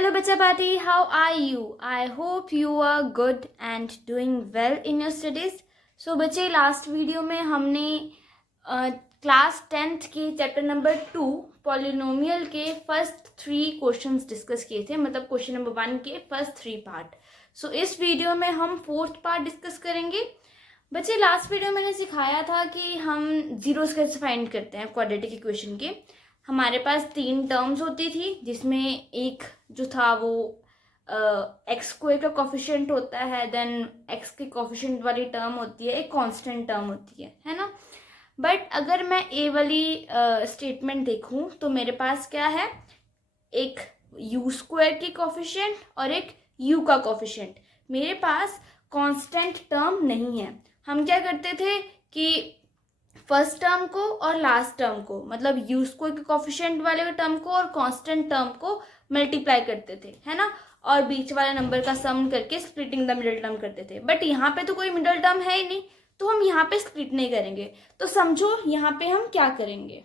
Hello Bacha Party, how are you? I hope you are good and doing well in your studies. So बच्चे last video में हमने class 10th के chapter number 2 polynomial के first 3 questions discuss किए थे, मतलब question number 1 के first 3 part. सो इस वीडियो में हम फोर्थ पार्ट डिस्कस करेंगे. बच्चे लास्ट वीडियो मैंने सिखाया था कि हम जीरोस कैसे फाइंड करते हैं क्वाड्रेटिक इक्वेशन के. हमारे पास 3 टर्म्स होती थी, जिसमें एक जो था वो एक्स स्क्वायर का कोफिशिएंट होता है, देन एक्स के कोफिशिएंट वाली टर्म होती है, एक कांस्टेंट टर्म होती है ना. बट अगर मैं ए वाली स्टेटमेंट देखूं तो मेरे पास क्या है, एक यू स्क्वायर की कोफिशिएंट और एक यू का कोफिशिएंट. मेरे पास कांस्टेंट टर्म नहीं है. हम क्या करते थे कि फर्स्ट टर्म को और लास्ट टर्म को, मतलब यू स्क्वायर के कोफिशिएंट वाले टर्म को और कांस्टेंट टर्म को मल्टीप्लाई करते थे, है ना, और बीच वाले नंबर का सम करके स्प्लिटिंग द मिडिल टर्म करते थे. बट यहाँ पे तो कोई मिडिल टर्म है ही नहीं, तो हम यहाँ पे स्प्लिट नहीं करेंगे. तो समझो यहाँ पे हम क्या करेंगे.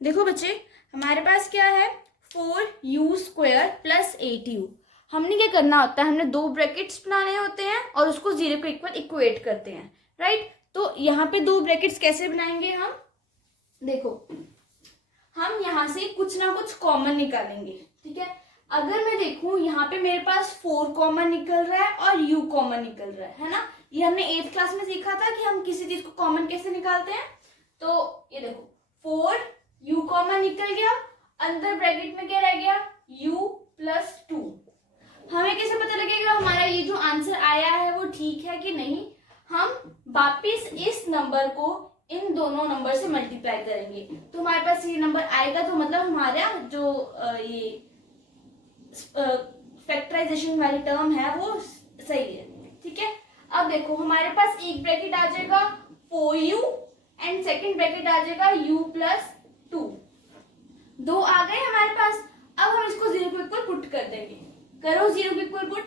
देखो बच्चे, हमारे पास क्या है, 4u स्क्वायर प्लस 8u. हमने क्या करना होता है, हमने 2 ब्रैकेट्स बनाने होते हैं और उसको 0 के इक्वल इक्वेट करते हैं, राइट. तो यहाँ पे 2 ब्रैकेट्स कैसे बनाएंगे हम, देखो हम यहाँ से कुछ ना कुछ कॉमन निकालेंगे, ठीक है. अगर मैं देखूं यहाँ पे मेरे पास 4 कॉमन निकल रहा है और u कॉमन निकल रहा है ना. ये हमने 8th क्लास में सीखा था कि हम किसी चीज को कॉमन कैसे निकालते हैं. तो ये देखो 4u कॉमन निकल गया, अंदर ब्रैकेट में क्या रह गया, u प्लस 2. हमें कैसे पता लगेगा हमारा ये जो आंसर आया है वो ठीक है कि नहीं. हम वापिस इस नंबर को इन दोनों नंबर से मल्टीप्लाई करेंगे, तो हमारे पास ये नंबर आएगा. तो मतलब हमारा जो ये फैक्टराइजेशन वाली टर्म है वो सही है, ठीक है. अब देखो हमारे पास एक ब्रैकेट आ जाएगा 4u एंड सेकंड ब्रैकेट आ जाएगा u प्लस 2. 2 आ गए हमारे पास. अब हम इसको 0 के इक्वल पुट कर देंगे. करो 0 के इक्वल पुट.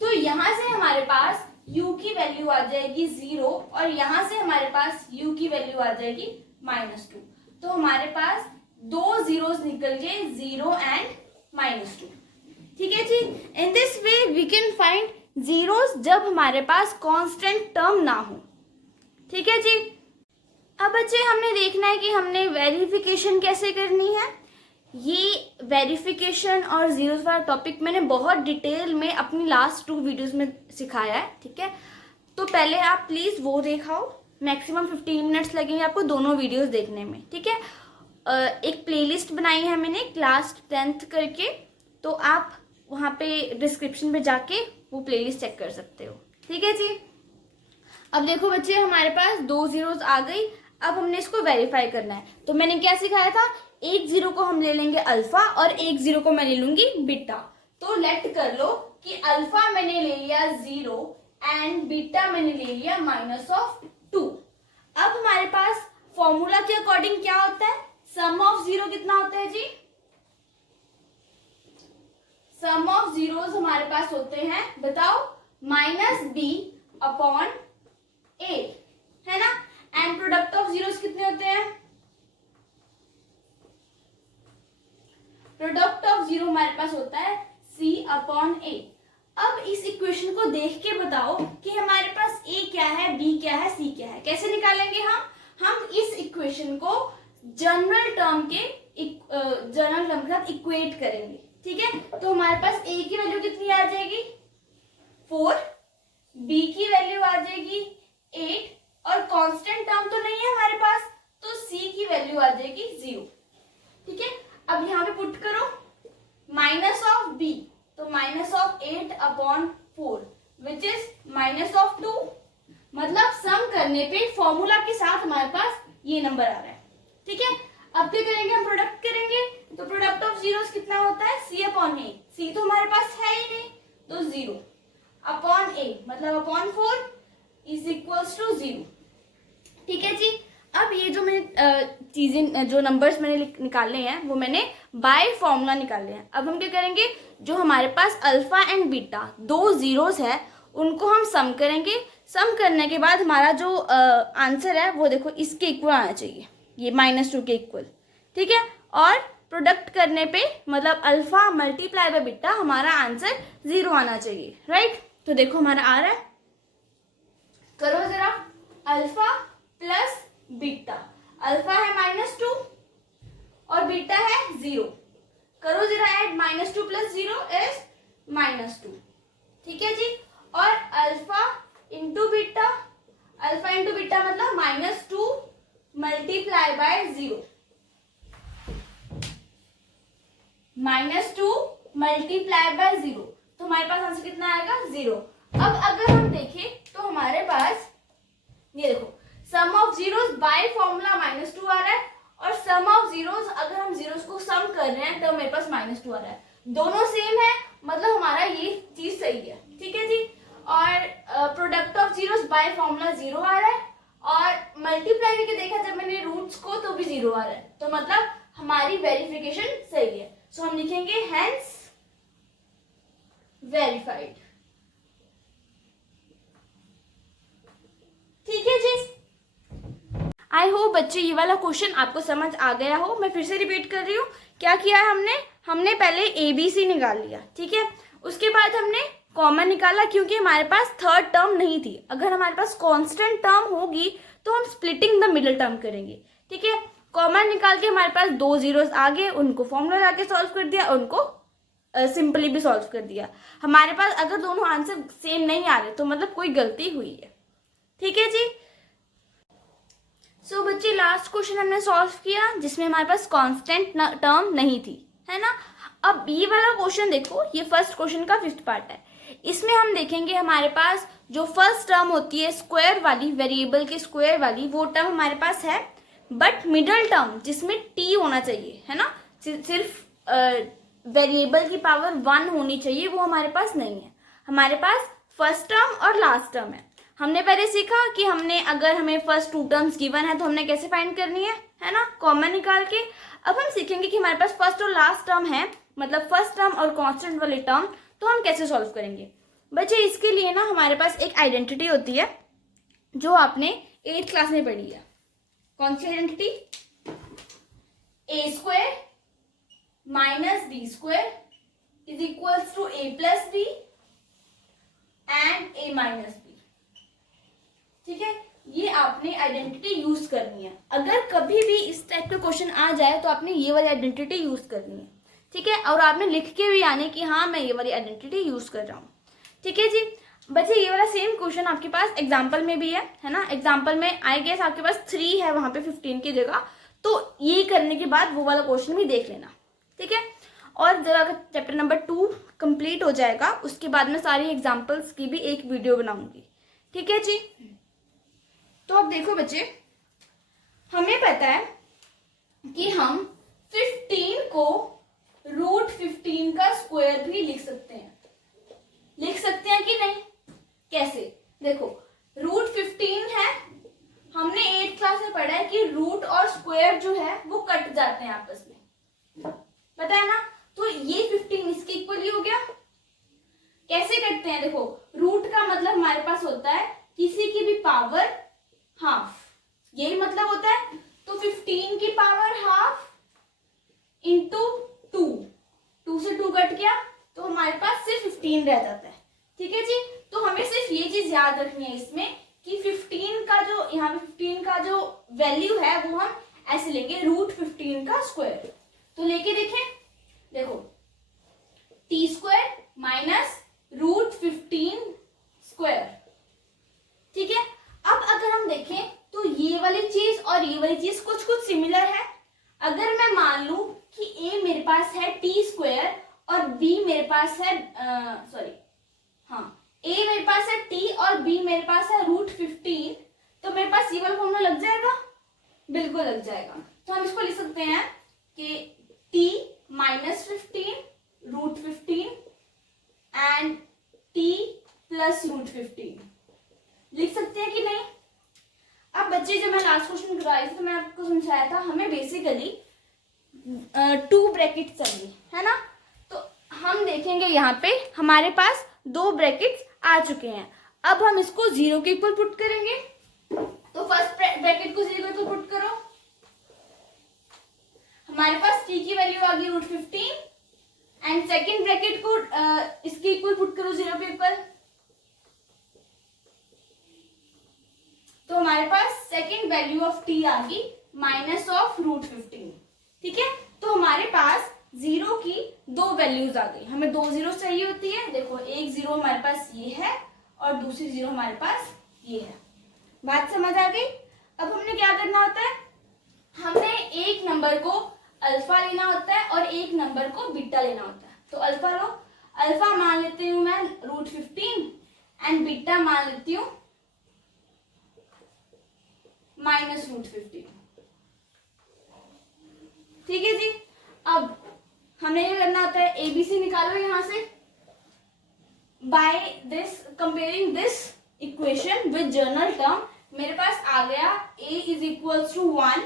तो यहां से हमारे पास u की वैल्यू आ जाएगी 0 और यहां से हमारे पास u की वैल्यू आ जाएगी -2. तो हमारे पास 2 जीरोस निकल गए, 0 एंड -2, ठीक है जी. In this way we can find zeros जब हमारे पास कांस्टेंट टर्म ना हो, ठीक है जी. अब बच्चे हमने देखना है कि हमने वेरिफिकेशन कैसे करनी है. ये वेरिफिकेशन और जीरोस वाला टॉपिक मैंने बहुत डिटेल में अपनी लास्ट 2 वीडियोस में सिखाया है, ठीक है. तो पहले आप प्लीज़ वो देखाओ. मैक्सिमम 15 मिनट्स लगेंगे आपको दोनों वीडियोस देखने में, ठीक है. एक प्लेलिस्ट बनाई है मैंने क्लास 10th करके, तो आप वहाँ पे डिस्क्रिप्शन पे जाके वो प्लेलिस्ट चेक कर सकते हो, ठीक है जी. अब देखो बच्चे, हमारे पास 2 जीरोस आ गई. अब हमने इसको वेरीफाई करना है. तो मैंने क्या सिखाया था, एक 0 को हम ले लेंगे अल्फा और एक 0 को मैं ले लूंगी बीटा. तो लेट कर लो कि अल्फा मैंने ले लिया 0 एंड बीटा मैंने ले लिया -2. अब हमारे पास फॉर्मूला के अकॉर्डिंग क्या होता है, सम ऑफ 0 कितना होता है जी, सम ऑफ जीरोस हमारे पास होते हैं, बताओ, -b/a, है ना. एंड प्रोडक्ट ऑफ जीरोस कितने होते हैं, प्रोडक्ट ऑफ 0 हमारे पास होता है c/a. अब इस इक्वेशन को देख के बताओ कि हमारे पास a क्या है, b क्या है, c क्या है. कैसे निकालेंगे हम इस इक्वेशन को जनरल टर्म के साथ इक्वेट करेंगे, ठीक है. तो हमारे पास a की वैल्यू कितनी आ जाएगी, 4, b की वैल्यू आ जाएगी 8 और कांस्टेंट टर्म तो नहीं है हमारे पास, तो c की वैल्यू आ जाएगी 0, ठीक है. अब यहाँ पे पुट करो -b, तो -8/4 विच इज -2. मतलब सम करने पे फॉर्मूला के साथ हमारे पास ये नंबर आ रहा है, ठीक है. अब क्या करेंगे, हम प्रोडक्ट करेंगे. तो प्रोडक्ट ऑफ जीरोस कितना होता है, c/a. c तो हमारे पास है ही नहीं, तो 0/a मतलब /4 इज इक्वल्स टू 0, ठीक है जी. अब ये जो मैंने चीजें, जो नंबर्स मैंने निकाले हैं वो मैंने बाय फॉर्मूला निकाले हैं. अब हम क्या करेंगे, जो हमारे पास अल्फा एंड बीटा 2 जीरोस है उनको हम सम करेंगे. सम करने के बाद हमारा जो आंसर है वो देखो इसके इक्वल आना चाहिए, ये -2 के इक्वल, ठीक है। और प्रोडक्ट करने पे मतलब अल्फा मल्टीप्लाई बाय बीटा हमारा आंसर 0 आना चाहिए, राइट। तो देखो हमारा आ रहा है, करो जरा, अल्फा प्लस बीटा, अल्फा है -2 और बीटा है 0, करो जरा ऐड, -2 + 0 इज -2, ठीक है जी। और alpha into beta, alpha into beta मतलब -2 मल्टीप्लाई बाय 0, -2 मल्टीप्लाई बाय 0, तो हमारे पास आंसर कितना आएगा 0। अब अगर हम देखें तो हमारे पास ये देखो सम ऑफ जीरोस बाय फॉर्मूला -2 आ रहा है, और सम ऑफ जीरोस अगर हम जीरोस को सम कर रहे हैं तो मेरे पास -2 आ रहा है, दोनों सेम है, मतलब हमारा ये चीज सही है, ठीक है जी। और product of zeros by formula 0 आ रहा है, और मल्टीप्लाई करके देखा जब मैंने रूट्स को तो भी 0 आ रहा है, तो मतलब हमारी वेरिफिकेशन सही है। सो हम लिखेंगे हेंस वेरीफाइड, ठीक है जी। आई होप बच्चे ये वाला क्वेश्चन आपको समझ आ गया हो। मैं फिर से रिपीट कर रही हूँ, क्या किया है हमने पहले ABC निकाल लिया, ठीक है। उसके बाद हमने कॉमन निकाला, क्योंकि हमारे पास थर्ड टर्म नहीं थी। अगर हमारे पास कांस्टेंट टर्म होगी तो हम स्प्लिटिंग द मिडिल टर्म करेंगे, ठीक है। कॉमन निकाल के हमारे पास 2 जीरोस आ गए, उनको फॉर्मूला लगा के सॉल्व कर दिया, उनको सिंपली भी सॉल्व कर दिया। हमारे पास अगर दोनों आंसर सेम नहीं आ रहे तो मतलब कोई गलती हुई है, ठीक है जी। सो बच्चे लास्ट क्वेश्चन हमने सॉल्व किया जिसमें हमारे पास कांस्टेंट टर्म नहीं थी, है ना। अब ये वाला क्वेश्चन देखो, ये फर्स्ट क्वेश्चन का 5th पार्ट है। इसमें हम देखेंगे हमारे पास जो फर्स्ट टर्म होती है स्क्वायर वाली, वेरिएबल की स्क्वायर वाली, वो टर्म हमारे पास है, बट मिडल टर्म जिसमें t होना चाहिए, है ना, सिर्फ वेरिएबल की पावर 1 होनी चाहिए, वो हमारे पास नहीं है। हमारे पास फर्स्ट टर्म और लास्ट टर्म है। हमने पहले सीखा कि हमने अगर हमें फर्स्ट 2 टर्म्स गिवन है तो हमने कैसे फाइंड करनी है ना, कॉमन निकाल के। अब हम सीखेंगे कि हमारे पास फर्स्ट और लास्ट टर्म है, मतलब फर्स्ट टर्म और कांस्टेंट वाली टर्म, तो हम कैसे सॉल्व करेंगे। बच्चे इसके लिए ना हमारे पास एक आइडेंटिटी होती है जो आपने 8th क्लास में पढ़ी है। कौन सी identity? a² - b² is equals to a + b and a - b, ठीक है। ये आपने आइडेंटिटी यूज करनी है। अगर कभी भी इस टाइप का क्वेश्चन आ जाए तो आपने ये वाली आइडेंटिटी यूज करनी है, ठीक है। और आपने लिख के भी आने कि हाँ मैं ये वाली आइडेंटिटी यूज कर रहा हूँ, ठीक है जी। बच्चे ये वाला सेम क्वेश्चन आपके पास एग्जाम्पल में भी है ना। एग्जाम्पल में आई गेस आपके पास 3 है वहां पे 15 की जगह, तो ये करने के बाद वो वाला क्वेश्चन भी देख लेना, ठीक है। और जरा चैप्टर नंबर 2 कंप्लीट हो जाएगा उसके बाद मैं सारी एग्जाम्पल्स की भी एक वीडियो बनाऊंगी, ठीक है जी। तो अब देखो बच्चे, हमें पता है कि हम 15 को √15 का स्क्वायर भी लिख सकते हैं। लिख सकते हैं कि नहीं? कैसे? देखो √15 है, हमने 8th क्लास में पढ़ा है कि रूट और स्क्वायर जो है वो कट जाते हैं आपस में, पता है ना। तो ये 15 इसके इक्वल ही हो गया। कैसे कटते हैं? देखो रूट का मतलब हमारे पास होता है किसी की भी पावर हाफ, यही मतलब होता है। तो 15 की पावर हाफ इंटू 2 से 2 कट गया तो हमारे पास सिर्फ 15 रह जाता है, ठीक है जी। तो हमें सिर्फ ये चीज याद रखनी है इसमें कि 15 का जो यहाँ पे 15 का जो वैल्यू है वो हम ऐसे लेंगे √15 का स्क्वायर। तो लेके देखें, देखो t² - √15 स्क्वायर, ठीक है। अब अगर हम देखें तो ये वाली चीज और ये वाली चीज कुछ कुछ सिमिलर है। अगर मैं मान लूं कि a मेरे पास है t² और b मेरे पास है a मेरे पास है t और b मेरे पास है √15, तो मेरे पास ये वाला फॉर्मूला लग जाएगा, बिल्कुल लग जाएगा। तो हम इसको लिख सकते हैं कि t - 15 √15 एंड t + √15 लिख सकते हैं कि नहीं। अब बच्चे जब मैं लास्ट क्वेश्चन करवाई थी तो मैं आपको समझाया था हमें बेसिकली 2 ब्रैकेट चाहिए, है ना। तो हम देखेंगे यहाँ पे हमारे पास 2 ब्रैकेट्स आ चुके हैं। अब हम इसको 0 के इक्वल पुट करेंगे। तो फर्स्ट ब्रैकेट को 0 के इक्वल पुट करो, t की वैल्यू आ गई √15 एंड सेकेंड ब्रैकेट को इसके इक्वल पुट करो 0 के ऊपर, तो हमारे पास सेकेंड वैल्यू ऑफ t आ गई -√15। ठीक है, तो हमारे पास 0 की दो वैल्यूज आ गई, हमें दो जीरो चाहिए होती है। देखो एक जीरो हमारे पास ये है और दूसरी जीरो हमारे पास ये है। बात समझ आ गई? अब हमने क्या करना होता है, हमने एक नंबर को अल्फा लेना होता है और एक नंबर को बीटा लेना होता है। तो अल्फा लो, अल्फा मान लेती हूँ मैं √15 एंड बीटा मान लेती हूँ -√15। ठीक है जी, अब हमें ये करना होता है एबीसी निकालो यहां से। By this comparing this equation with general term मेरे पास आ गया a is equals to 1,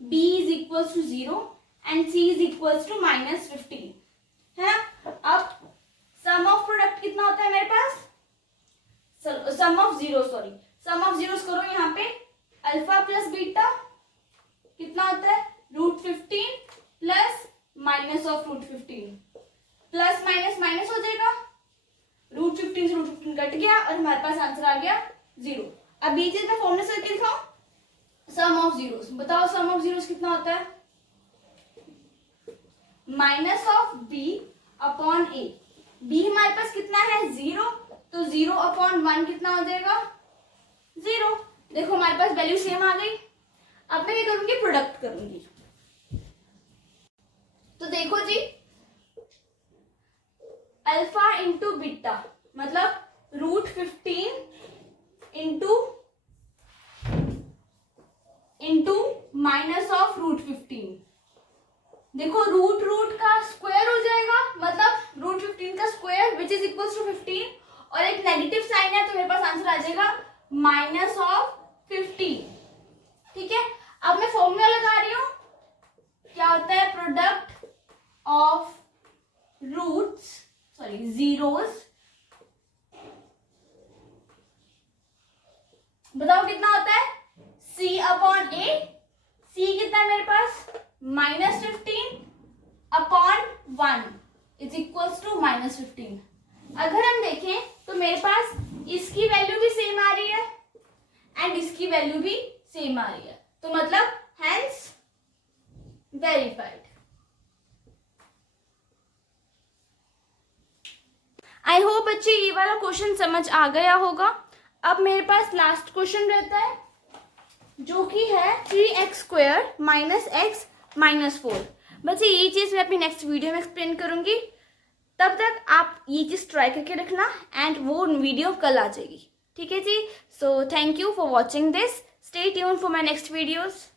b is equals to 0 and c is equals to -15 है ना। अब सम ऑफ प्रोडक्ट कितना होता है मेरे पास, सम ऑफ जीरोस करो यहाँ पे, अल्फा प्लस बीटा कितना होता है √15 प्लस -√15, प्लस माइनस माइनस हो जाएगा, √15 से √15 कट गया और हमारे पास आंसर आ गया 0। अब ये चीज मैं फॉर्मूला से करके दिखाऊं, सम ऑफ जीरोस, बताओ सम ऑफ जीरोस कितना होता है, -b अपॉन a। b हमारे पास कितना है 0, तो 0/1 कितना हो जाएगा 0। देखो हमारे पास वैल्यू सेम आ गई। अब मैं ये करूंगी प्रोडक्ट करूंगी, तो देखो जी अल्फा इंटू बीटा मतलब √15 इंटू -√15। देखो रूट का स्क्वायर हो जाएगा, मतलब √15 का square which is equals to 15 और एक नेगेटिव साइन है तो मेरे पास आंसर आ जाएगा -15। ठीक है, अब मैं फॉर्मूला लगा रही हूं, क्या होता है प्रोडक्ट ऑफ जीरोस, बताओ कितना होता है c/a। c कितना है मेरे पास -15/1 इज इक्वल्स टू -15। अगर हम देखें तो मेरे पास इसकी वैल्यू भी सेम आ रही है एंड इसकी वैल्यू भी सेम आ रही है, तो मतलब हेंस वेरीफाइड। आई होप बच्चे ये वाला क्वेश्चन समझ आ गया होगा। अब मेरे पास लास्ट क्वेश्चन रहता है जो कि है 3x² - x - 4। बच्चे ये चीज मैं अपनी नेक्स्ट वीडियो में एक्सप्लेन करूंगी, तब तक आप ये चीज ट्राई करके रखना एंड वो वीडियो कल आ जाएगी। ठीक है जी, so thank you for watching this, stay tuned for my next videos.